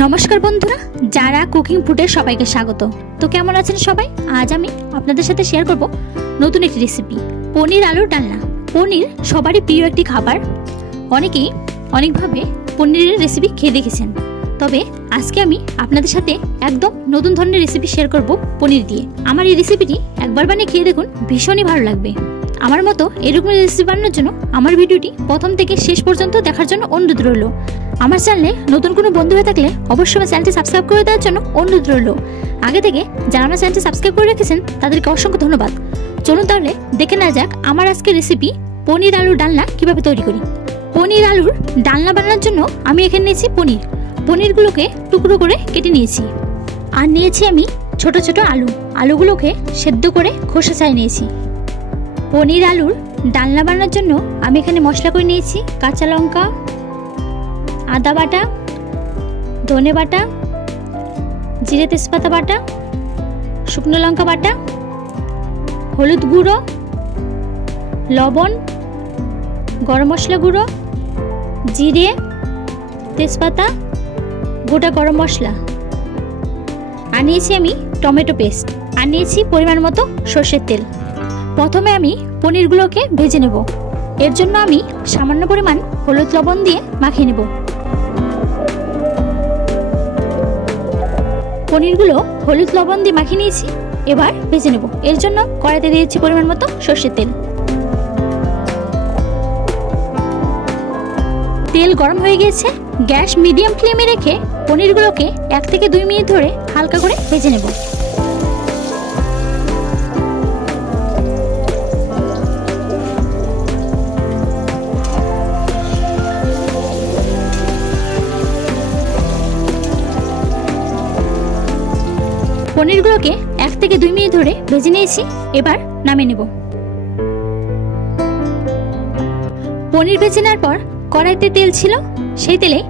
नमस्कार बंधुरा Zara cooking फुडे सबाइके स्वागत। तो केमन आছেন सबाई? आज आमी आपनादेर साथे शेयर करब नतुन एकटी रेसिपि पनिर आलुर डालना। पनिर सबारই प्रिय एकटी खाबार। अनेकेই अनेकभाবে पनिरेर रेसिपि खेয়ে দেখেছেন। তবে আজকে আমি আপনাদের সাথে একদম নতুন ধরনের রেসিপি শেয়ার করব পনির দিয়ে। আমার এই রেসিপিটি একবার বানিয়ে খেয়ে দেখুন, ভীষণই ভালো লাগবে। আমার মতো এরকম রেসিপি বানানোর জন্য আমার ভিডিওটি প্রথম থেকে শেষ পর্যন্ত দেখার জন্য অনুরোধ রইল। আমার চ্যানেলে নতুন কোনো বন্ধু হয়ে থাকলে অবশ্যই আমার চ্যানেলটি সাবস্ক্রাইব করে দেওয়ার জন্য অনুরোধ রইল। আগে থেকে যারা আমার চ্যানেলটি সাবস্ক্রাইব করে রেখেছেন তাদেরকে অসংখ্য ধন্যবাদ। চলুন তাহলে দেখে নেওয়া যাক আমার আজকের রেসিপি পনির আলুর ডালনা কিভাবে তৈরি করি। পনির আলুর ডালনা বানানোর জন্য আমি এখানে নিয়েছি পনিরগুলোকে টুকরো করে কেটে নিয়েছি। আর নিয়েছি আমি ছোট ছোট আলুগুলোকে সেদ্ধ করে খোসা ছাড়িয়ে নিয়েছি। পনির আলুর ডালনা বানানোর জন্য আমি এখানে মশলা করে নিয়েছি কাঁচা লঙ্কা, আদা বাটা, ধনে বাটা, জিরে তেজপাতা বাটা, শুকনো লঙ্কা বাটা, হলুদ গুঁড়ো, লবণ, গরম মশলা গুঁড়ো, জিরে তেজপাতা, গোটা গরম মশলা। আর নিয়েছি আমি টমেটো পেস্ট। আর নিয়েছি পরিমাণ মতো সরষের তেল। প্রথমে আমি পনিরগুলোকে ভেজে নেব। এর জন্য আমি সামান্য পরিমাণ হলুদ লবণ দিয়ে মাখিয়ে নেব। পনিরগুলো হলুদ লবণ দিয়ে মাখিয়ে নিয়েছি, এবার ভেজে নেব। এর জন্য কড়াইতে দিয়েছি পরিমাণ মতো সরষের তেল। তেল গরম হয়ে গিয়েছে। গ্যাস মিডিয়াম ফ্লেমে রেখে পনিরগুলোকে 1 থেকে 2 মিনিট ধরে হালকা করে ভেজে নেব। পনিরগুলোকে 1 থেকে 2 মিনিট ধরে ভেজে নিয়েছি, এবার নামিয়ে নেব। পনির ভেজে নেওয়ার পর কড়াইতে তেল ছিল, সেই তেলে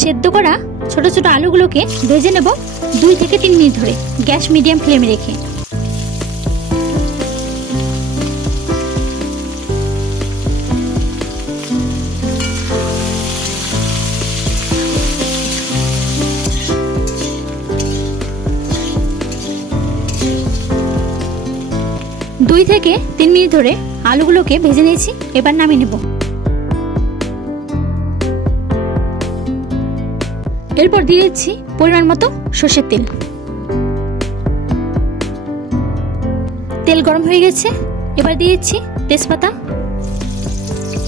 সেদ্ধ করা ছোট ছোট আলুগুলোকে ভেজে নেব 2 থেকে 3 মিনিট ধরে গ্যাস মিডিয়াম ফ্লেমে রেখে। দুই থেকে 3 মিনিট ধরে আলুগুলোকে ভেজে নিয়েছি, এবার নামিয়ে নেব। এরপর দিয়ে দিচ্ছি পরিমাণ মতো সরষের তেল। তেল গরম হয়ে গেছে, এবার দিয়ে দিচ্ছি তেজপাতা,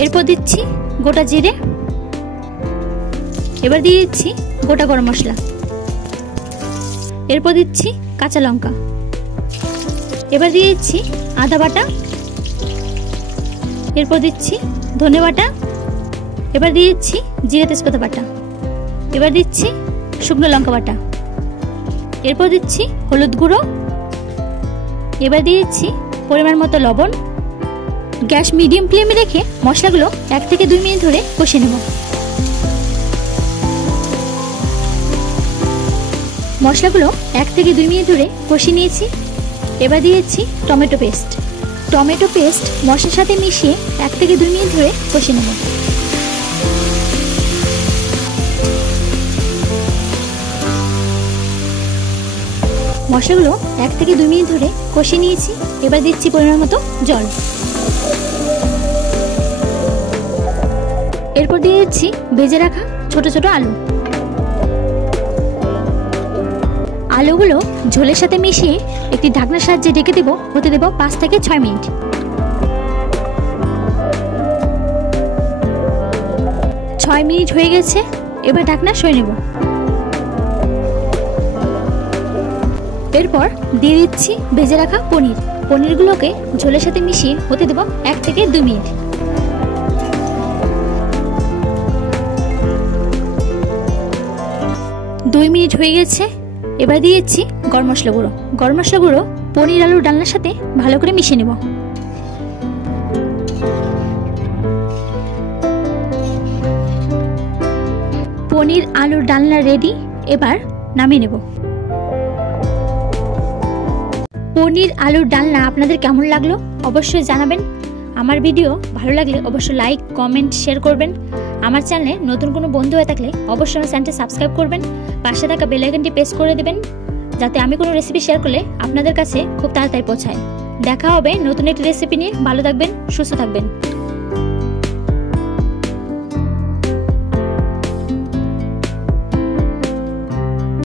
এরপর দিচ্ছি গোটা জিরে, এবার দিয়ে দিচ্ছি গোটা গরম মশলা, এরপর দিচ্ছি কাঁচা লঙ্কা, এবার দিয়ে দিচ্ছি আদা বাটা, এরপর দিচ্ছি ধনে বাটা, এবার দিয়ে দিচ্ছি জিরে তেজপাতা বাটা, এবার দিচ্ছি শুকনো লঙ্কা বাটা, এরপর দিচ্ছি হলুদ গুঁড়ো, এবার দিয়ে দিচ্ছি পরিমাণ মতো লবণ। গ্যাস মিডিয়াম ফ্লেমে রেখে মশলাগুলো 1 থেকে 2 মিনিট ধরে কষে নেব। মশলাগুলো 1 থেকে 2 মিনিট ধরে কষে নিয়েছি, এবার দিয়ে দিচ্ছি টমেটো পেস্ট। টমেটো পেস্ট মশলার সাথে মিশিয়ে 1 থেকে 2 মিনিট ধরে কষে নেব। মশলাগুলো 1 থেকে 2 মিনিট ধরে কষে নিয়েছি, এবার দিচ্ছি পরিমাণ মতো জল। এরপর দিয়ে দিচ্ছি ভেজে রাখা ছোট ছোট আলুগুলো ঝোলের সাথে মিশিয়ে একটি ঢাকনার সাহায্যে ঢেকে দেব। হতে দেব 5 থেকে 6 মিনিট। ছয় মিনিট হয়ে গেছে, এবার ঢাকনা সরিয়ে নেব। এরপর দিয়ে দিচ্ছি ভেজে রাখা পনিরগুলোকে ঝোলের সাথে মিশিয়ে হতে দেব 1 থেকে 2 মিনিট। দুই মিনিট হয়ে গেছে, এবার দিয়ে দিচ্ছি গরম মশলা গুঁড়ো। গরম মশলা গুঁড়ো পনির আলুর ডালনার সাথে ভালো করে মিশিয়ে নেব। পনির আলুর ডালনা রেডি, এবার নামিয়ে নেব। পনির আলুর ডালনা আপনাদের কেমন লাগলো অবশ্যই জানাবেন। আমার ভিডিও ভালো লাগলে অবশ্যই লাইক, কমেন্ট, শেয়ার করবেন। আমার চ্যানেলে নতুন কোনো বন্ধু হয়ে থাকলে অবশ্যই আমার চ্যানেলটি সাবস্ক্রাইব করবেন। পাশে থাকা বেল আইকনটি প্রেস করে দেবেন, যাতে আমি কোনো রেসিপি শেয়ার করলে আপনাদের কাছে খুব তাড়াতাড়ি পৌঁছায়। দেখা হবে নতুন একটি রেসিপি নিয়ে। ভালো থাকবেন, সুস্থ থাকবেন।